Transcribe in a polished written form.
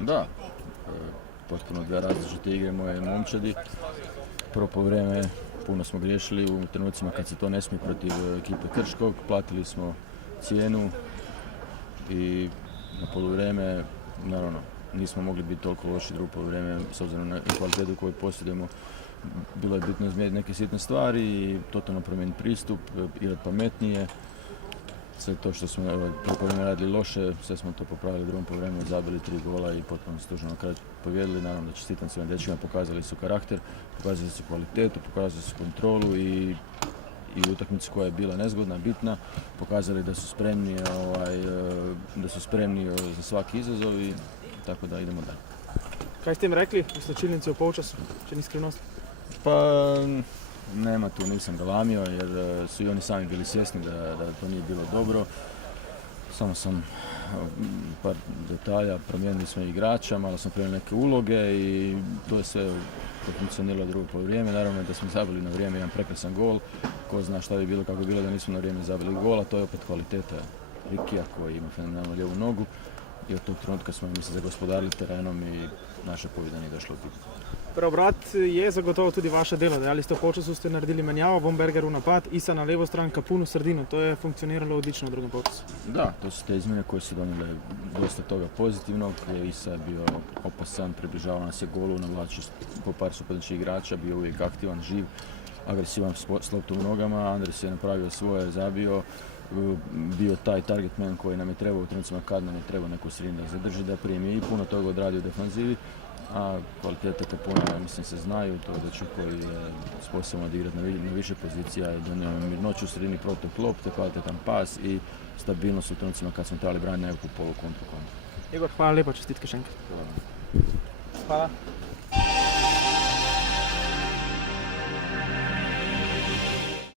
Da, potpuno dvije različite igre moje momčadi. Prvo poluvreme puno smo griješili u trenucima kad se to ne smije protiv ekipe Krškog, platili smo cijenu i na poluvreme, naravno, nismo mogli biti toliko loši drugo poluvreme s obzirom na kvalitetu koju posjedujemo. Bilo je bitno izmijeniti neke sitne stvari i totalno promijeniti pristup, igrati pametnije. Sve to što smo prvo poluvreme radili loše, sve smo to popravili u drugom poluvremenu, zabili 3 gola i potpuno se tužno na kraju pobijedili. Naravno da čestitam svojim dečkima, pokazali su karakter, pokazali su kvalitetu, pokazali su kontrolu i utakmicu koja je bila nezgodna, bitna, pokazali da su spremni za svaki izazov i tako da idemo dalje. Kaj ste im rekli u slačilnici u polčasu, če ni skrivnost? Pa nema tu, nisam galamio jer su i oni sami bili svjesni da to nije bilo dobro. Samo sam par detalja, promijenili smo igrača, malo smo promijenili neke uloge i to je sve funkcioniralo drugo poluvreme. Naravno da smo zabili na vrijeme jedan prekrasan gol. Ko zna šta bi bilo, kako bi bilo da nismo na vrijeme zabili gola, to je opet kvaliteta Rikija koji ima fenomenalnu lijevu nogu. I od tog trenutka smo, mislim, zagospodarili terenom i naša pobjeda nije došla u pitanje. Preobrat je zagotovo tudi vaše delo. Dejali ste v polčasu, ste naredili menjavo, Vomberger v napad, Isa na levo stran, Kapun v sredino. To je funkcioniralo odlično u drugom polčasu. Da, to su te izmjene koje su donijele dosta toga pozitivnog. Isa je bio opasan, približavao nas je golu, navlači po par suprotnih igrača, bio uvijek aktivan, živ, agresivan s loptom u nogama. Andres je napravio svoje, zabio, bio taj target man koji nam je trebao u trenucima kad nam je trebao neku sredinu da zadrži, da primi i puno toga odradio u defanzivi. A kvalitete Kapuna, mislim, se znaju, to je dečko koji je sposoban odigrati na više pozicija i donio mirnoću u sredini, protok lopte, kvalitetan pas i stabilnost u trenucima kad smo trebali braniti nekakvu polu kontru. Igor, hvala lepo, čestitke še enkrat. Hvala.